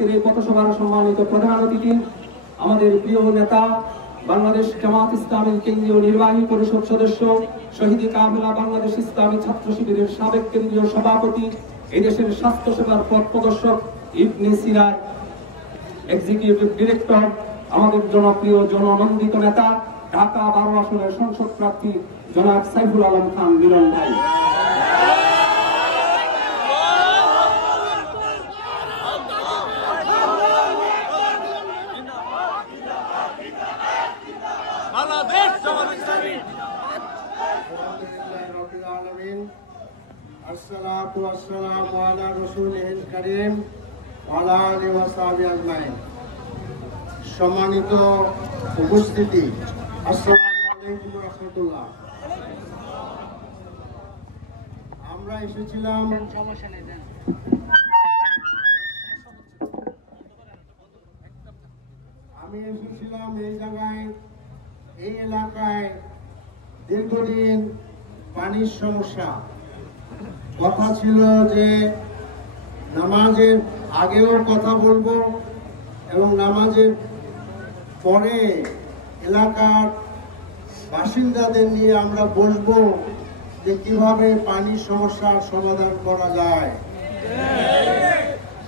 আজকের এই পথসভার সম্মানিত প্রধান অতিথি আমাদের প্রিয় নেতা বাংলাদেশ জামাত ইসলামী কেন্দ্রীয় নির্বাহী পরিষদ সদস্য শহীদ কাফেলা বাংলাদেশ ইসলামী ছাত্র শিবিরের সাবেক কেন্দ্রীয় সভাপতি এই দেশের স্বাস্থ্য সেবার পথ প্রদর্শক ইবনে সিনার এক্সিকিউটিভ ডিরেক্টর আমাদের জনপ্রিয় জননন্দিত নেতা ঢাকা 12 আসনের সংসদ প্রার্থী জনাব সাইফুল আলম খান মিলন ভাই, আসসালাতু ওয়াসসালামু আলা রাসূলিল কারীম ওয়া আলা আলিহি ওয়া সাহবিহি আজমাইন। সম্মানিত উপস্থিতি, আসসালামু আলাইকুম ওয়া রাহমাতুল্লাহ। আমরা এসেছিলাম এই জায়গায়, এই এলাকায় দীর্ঘদিন পানির সমস্যা। কথা ছিল যে নামাজের আগেও কথা বলবো এবং নামাজের পরে এলাকার বাসিন্দাদের নিয়ে আমরা বলবো যে কিভাবে পানির সমস্যার সমাধান করা যায়।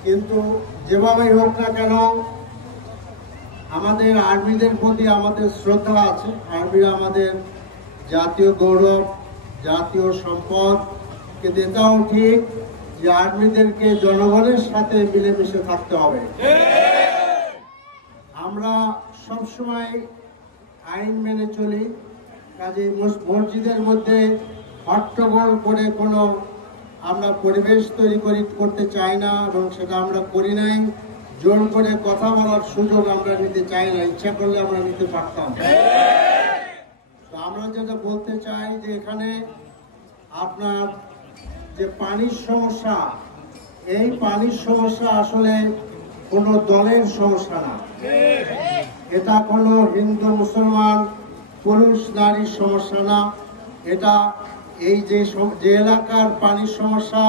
কিন্তু যেভাবেই হোক না কেন, আমাদের আর্মিদের প্রতি আমাদের শ্রদ্ধা আছে। আর্মিরা আমাদের জাতীয় গৌরব, জাতীয় সম্পদ, কিন্তু এটাও ঠিক যে আর্মিদেরকে জনগণের সাথে মিলেমিশে থাকতে হবে। আমরা সবসময় আইন মেনে চলি, কাজে মসজিদের মধ্যে হট্টগোল করে কোনো আমরা পরিবেশ তৈরি করতে চাই না এবং সেটা আমরা করি নাই। জোর করে কথা বলার সুযোগ আমরা নিতে চাই না, ইচ্ছা করলে আমরা নিতে পারতাম। তো আমরা যেটা বলতে চাই যে এখানে আপনার যে পানির সমস্যা, এই পানির সমস্যা আসলে কোনো দলের সমস্যা না, এটা কোনো হিন্দু মুসলমান পুরুষ নারীর সমস্যা না। এটা এই যে এলাকার পানির সমস্যা,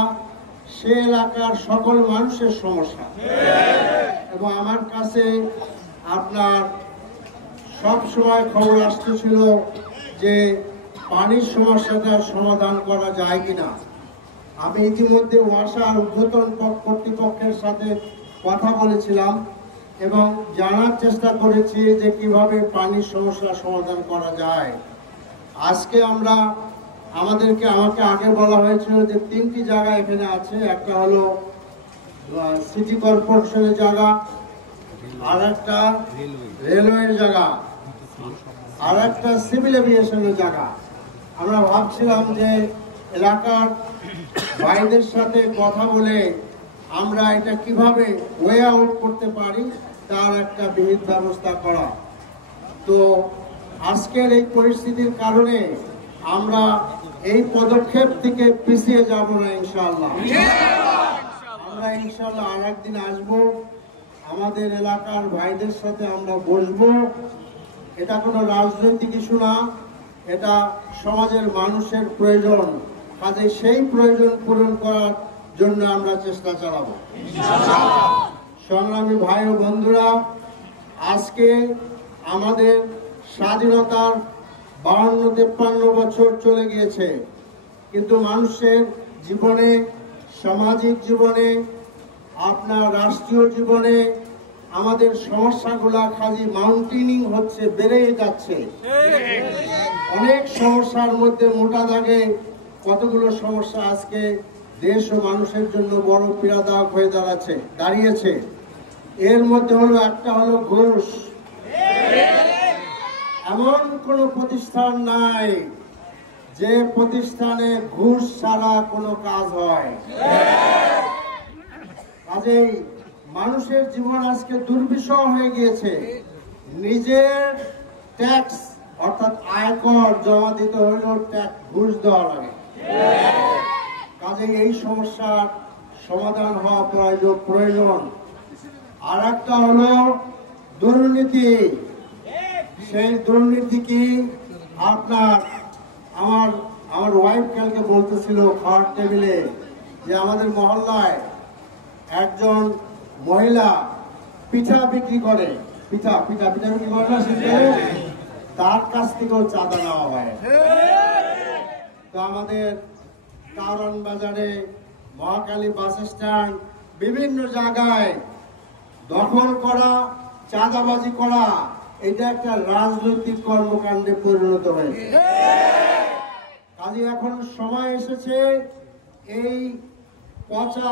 সে এলাকার সকল মানুষের সমস্যা। এবং আমার কাছে আপনার সব সময় খবর আসতেছিল যে পানির সমস্যাটার সমাধান করা যায় কিনা। আমি ইতিমধ্যে ওয়াসার ঊর্ধ্বতন কর্তৃপক্ষের সাথে কথা বলেছিলাম এবং জানার চেষ্টা করেছি যে কিভাবে পানির সমস্যার সমাধান করা যায়। আজকে আমাকে আগে বলা হয়েছিল যে 3টি জায়গা এখানে আছে। একটা হলো সিটি কর্পোরেশনের জায়গা, আর একটা রেলওয়ের জায়গা, আর একটা সিভিল এভিয়েশনের জায়গা। আমরা ভাবছিলাম যে এলাকার ভাইদের সাথে কথা বলে আমরা এটা কিভাবে ওয়ে আউট করতে পারি তার একটা বিহিত ব্যবস্থা করা। তো আজকের এই পরিস্থিতির কারণে আমরা এই পদক্ষেপ থেকে পিছিয়ে যাব না ইনশাআল্লাহ। আমরা ইনশাআল্লাহ আর একদিন আসবো, আমাদের এলাকার ভাইদের সাথে আমরা বসবো। এটা কোনো রাজনৈতিক ইস্যু না, এটা সমাজের মানুষের প্রয়োজন। কাজে সেই প্রয়োজন পূরণ করার জন্য আমরা চেষ্টা চালাবো। সংগ্রামী ভাই ও বন্ধুরা, আজকে আমাদের স্বাধীনতার 52-53 বছর চলে গিয়েছে, কিন্তু মানুষের জীবনে, সামাজিক জীবনে, আপনার রাষ্ট্রীয় জীবনে আমাদের সমস্যাগুলা খালি মাউন্টেনিং হচ্ছে, বেড়েই যাচ্ছে। অনেক সমস্যার মধ্যে মোটা দাগে কতগুলো সমস্যা আজকে দেশ ও মানুষের জন্য বড় পীড়াদায়ক হয়ে দাঁড়িয়েছে। এর মধ্যে একটা হলো ঘুষ। এমন কোন প্রতিষ্ঠান নাই যে প্রতিষ্ঠানে ঘুষ ছাড়া কোনো কাজ হয়। কাজেই মানুষের জীবন আজকে দুর্বিষহ হয়ে গিয়েছে। নিজের ট্যাক্স অর্থাৎ আয়কর জমা দিতে হলেও ট্যাক্স ঘুষ দেওয়া লাগে। কাজেই এই সমস্যার সমাধান হওয়া প্রয়োজন। আর একটা হলো দুর্নীতি। সেই দুর্নীতি কি আপনার আমার ওয়াইফ কালকে বলতেছিল খাওয়ার টেবিলে যে আমাদের মহল্লায় একজন মহিলা পিঠা বিক্রি করে, পিঠা পিঠা পিঠা বিক্রি করে না, তার কাছ থেকেও চাঁদা নেওয়া হয়। তো আমাদের কারণ বাজারে, মহাকালী বাস স্ট্যান্ড, বিভিন্ন জায়গায় দখল করা, চাঁদাবাজি করা, এটা একটা রাজনৈতিক কর্মকাণ্ডে পরিণত হয়েছে। কাজে এখন সময় এসেছে এই পচা,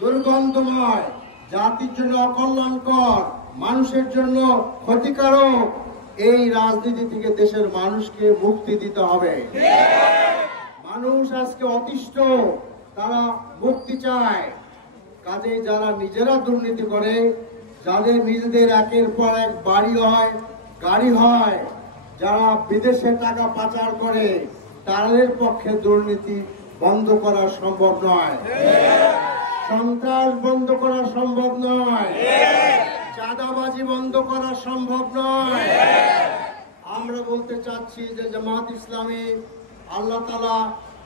দুর্গন্ধময়, জাতির জন্য অকল্যাণকর, মানুষের জন্য ক্ষতিকারক এই রাজনীতি থেকে দেশের মানুষকে মুক্তি দিতে হবে। মানুষ আজকে অতিষ্ঠ, তারা মুক্তি চায়। কাজে যারা নিজেরা দুর্নীতি করে, যাদের নিজেদের একের পর এক বাড়ি হয়, গাড়ি হয়, যারা বিদেশে টাকা পাচার করে, তাদের পক্ষে দুর্নীতি বন্ধ করা সম্ভব নয়, সন্ত্রাস বন্ধ করা সম্ভব নয়, চাঁদাবাজি বন্ধ করা সম্ভব নয়। আমরা বলতে চাচ্ছি যে জামাত ইসলামী, আল্লাহ তাআলা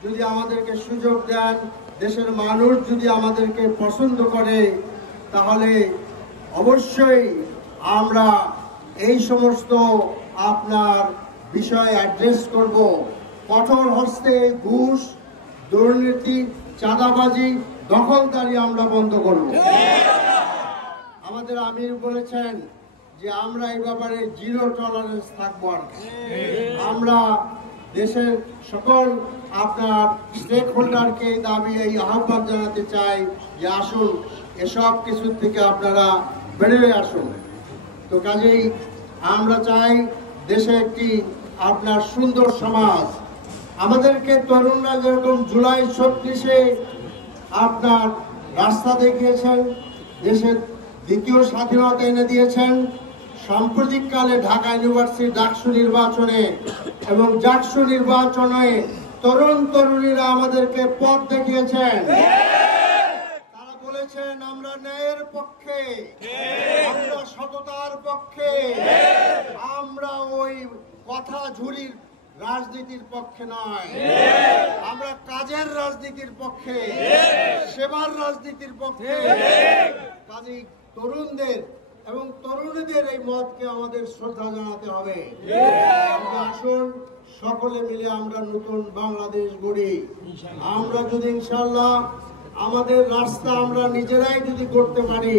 যদি আমাদেরকে সুযোগ দেন, দেশের মানুষ যদি আমাদেরকে পছন্দ করে, তাহলে অবশ্যই আমরা এই সমস্ত আপনার বিষয় অ্যাড্রেস করব। কঠোর হস্তে ঘুষ, দুর্নীতি, চাঁদাবাজি, দখলদারি আমরা বন্ধ করব। আমাদের আমির বলেছেন যে আমরা এই ব্যাপারে জিরো টলারেন্স থাকবো। আমরা দেশের সকল আপনার স্টেক হোল্ডারকে দাবি, এই আহ্বান জানাতে চাই যে আসুন, এসব কিছুর থেকে আপনারা বেরিয়ে আসুন। তো কাজেই আমরা চাই দেশে একটি আপনার সুন্দর সমাজ। আমাদেরকে তরুণরা যেরকম জুলাই 36-এ আপনার রাস্তা দেখিয়েছেন, দেশের দ্বিতীয় স্বাধীনতা এনে দিয়েছেন, সাম্প্রতিককালে ঢাকা ইউনিভার্সিটি ডাকসু নির্বাচনে এবং জাকসু নির্বাচনে তরুণ তরুণীরা আমাদেরকে পথ দেখিয়েছেন। তারা বলেছেন আমরা ন্যায়ের পক্ষে, আমরা সততার পক্ষে, আমরা ওই কথা ঝুলির রাজনীতির পক্ষে নয়, আমরা কাজের রাজনীতির পক্ষে, সেবার রাজনীতির পক্ষে। কাজেই তরুণদের এবং তরুণীদের এই মতকে আমাদের শ্রদ্ধা জানাতে হবে। আসুন সকলে মিলে আমরা নতুন বাংলাদেশ গড়ি। আমরা যদি ইনশাআল্লাহ আমাদের রাস্তা আমরা নিজেরাই যদি করতে পারি,